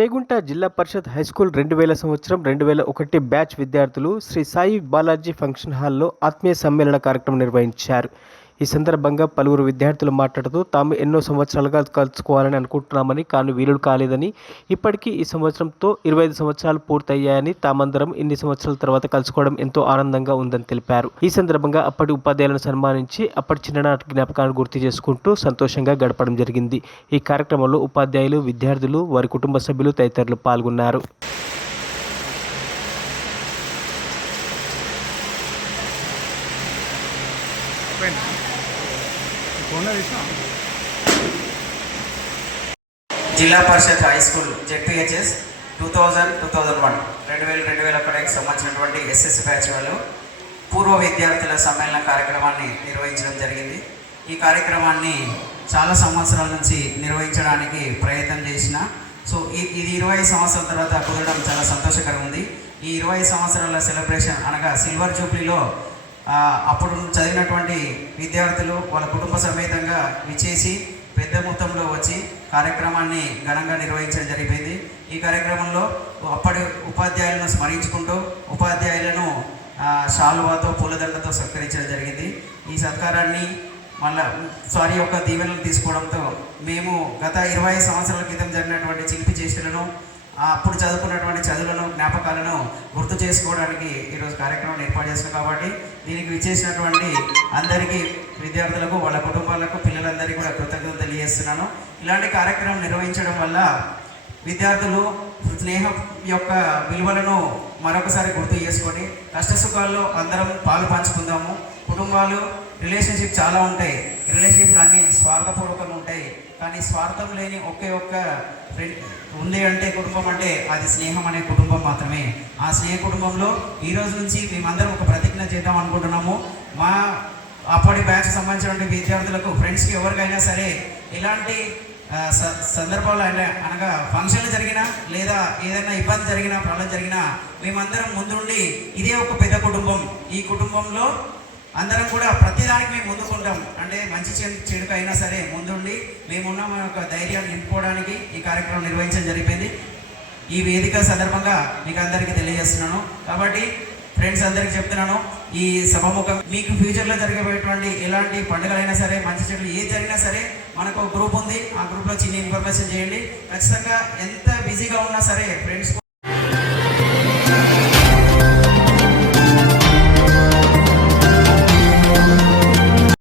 చేగుంట జిల్లా పరిషత్ హైస్కూల్ 2000 సంవత్సరం 2001 బ్యాచ్ విద్యార్థులు శ్రీ సాయి బాలాజీ ఫంక్షన్ హాల్లో ఆత్మీయ సమ్మేళన కార్యక్రమం నిర్వహించారు. ఈ సందర్భంగా పలువురు విద్యార్థులు మాట్లాడుతూ తాము ఎన్నో సంవత్సరాలుగా కలుసుకోవాలని అనుకుంటున్నామని, కానీ వీలుడు కాలేదని, ఇప్పటికీ ఈ సంవత్సరంతో 25 సంవత్సరాలు పూర్తయ్యాయని, తామందరం ఇన్ని సంవత్సరాల తర్వాత కలుసుకోవడం ఎంతో ఆనందంగా ఉందని తెలిపారు. ఈ సందర్భంగా అప్పటి ఉపాధ్యాయులను సన్మానించి అప్పటి చిన్ననాటి జ్ఞాపకాలను గుర్తు చేసుకుంటూ సంతోషంగా గడపడం జరిగింది. ఈ కార్యక్రమంలో ఉపాధ్యాయులు, విద్యార్థులు, వారి కుటుంబ సభ్యులు తదితరులు పాల్గొన్నారు. జిల్లా పరిషత్ హై స్కూల్ జెడ్పీహెచ్ఎస్ 2000-2001 2000-2001 సంబంధించినటువంటి ఎస్ఎస్సి బ్యాచ్ వాళ్ళు పూర్వ విద్యార్థుల సమ్మేళన కార్యక్రమాన్ని నిర్వహించడం జరిగింది. ఈ కార్యక్రమాన్ని చాలా సంవత్సరాల నుంచి నిర్వహించడానికి ప్రయత్నం చేసిన ఇది 20 సంవత్సరాల తర్వాత కుదరడం చాలా సంతోషకరంగా ఉంది. ఈ 20 సంవత్సరాల సెలబ్రేషన్ అనగా సిల్వర్ జూబ్లీలో అప్పుడు చదివినటువంటి విద్యార్థులు వాళ్ళ కుటుంబ సమేతంగా విచ్చేసి పెద్ద మొత్తంలో వచ్చి కార్యక్రమాన్ని ఘనంగా నిర్వహించడం జరిగింది. ఈ కార్యక్రమంలో అప్పటి ఉపాధ్యాయులను స్మరించుకుంటూ ఉపాధ్యాయులను శాలువాతో పూలదండతో సత్కరించడం జరిగింది. ఈ సత్కారాన్ని మళ్ళీ యొక్క దీవెనలు తీసుకోవడంతో మేము గత 20 సంవత్సరాల క్రితం జరిగినటువంటి చిలిపి చేష్టలను, అప్పుడు చదువుకున్నటువంటి చదువులను, జ్ఞాపకాలను గుర్తు చేసుకోవడానికి ఈరోజు కార్యక్రమం ఏర్పాటు చేస్తున్నాం. కాబట్టి దీనికి విచ్చేసినటువంటి అందరికీ, విద్యార్థులకు, వాళ్ళ కుటుంబాలకు, పిల్లలందరికీ కూడా కృతజ్ఞతలు తెలియజేస్తున్నాను. ఇలాంటి కార్యక్రమం నిర్వహించడం వల్ల విద్యార్థులు స్నేహం యొక్క విలువలను మరొకసారి గుర్తు చేసుకొని కష్టసుఖాల్లో అందరం పాలు పంచుకుందాము. కుటుంబాలు, రిలేషన్షిప్ చాలా ఉంటాయి. రిలేషన్షిప్లు అన్నీ స్వార్థపూర్వకంగా ఉంటాయి. కానీ స్వార్థం లేని ఒకే ఒక్క ఉంది అంటే కుటుంబం అంటే అది స్నేహం అనే కుటుంబం మాత్రమే. ఆ స్నేహ కుటుంబంలో ఈరోజు నుంచి మేమందరం ఒక ప్రతిజ్ఞ చేద్దాం అనుకుంటున్నాము. మా అప్పటి బ్యాచ్ సంబంధించిన విద్యార్థులకు, ఫ్రెండ్స్కి, ఎవరికైనా సరే ఇలాంటి సందర్భాలు అనగా ఫంక్షన్లు జరిగినా లేదా ఏదైనా ఇబ్బంది జరిగినా, ప్రాబ్లం జరిగినా మేమందరం ముందుండి, ఇదే ఒక పెద్ద కుటుంబం, ఈ కుటుంబంలో అందరం కూడా ప్రతిదానికి మేము ముందుకుంటాం. అంటే మంచి చెడుకు అయినా సరే ముందుండి మేమున్న మన యొక్క ధైర్యాన్ని నింపుకోవడానికి ఈ కార్యక్రమం నిర్వహించడం జరిగింది. ఈ వేదిక సందర్భంగా మీకు అందరికీ తెలియజేస్తున్నాను. కాబట్టి ఫ్రెండ్స్ అందరికీ చెప్తున్నాను, ఈ సభముఖం మీకు ఫ్యూచర్లో జరగబోయేటువంటి ఎలాంటి పండుగలైనా సరే, మంచి చెడులు ఏది జరిగినా సరే మనకు ఒక గ్రూప్ ఉంది. ఆ గ్రూప్లో చిన్న ఇన్ఫర్మేషన్ చేయండి. ఖచ్చితంగా ఎంత బిజీగా ఉన్నా సరే ఫ్రెండ్స్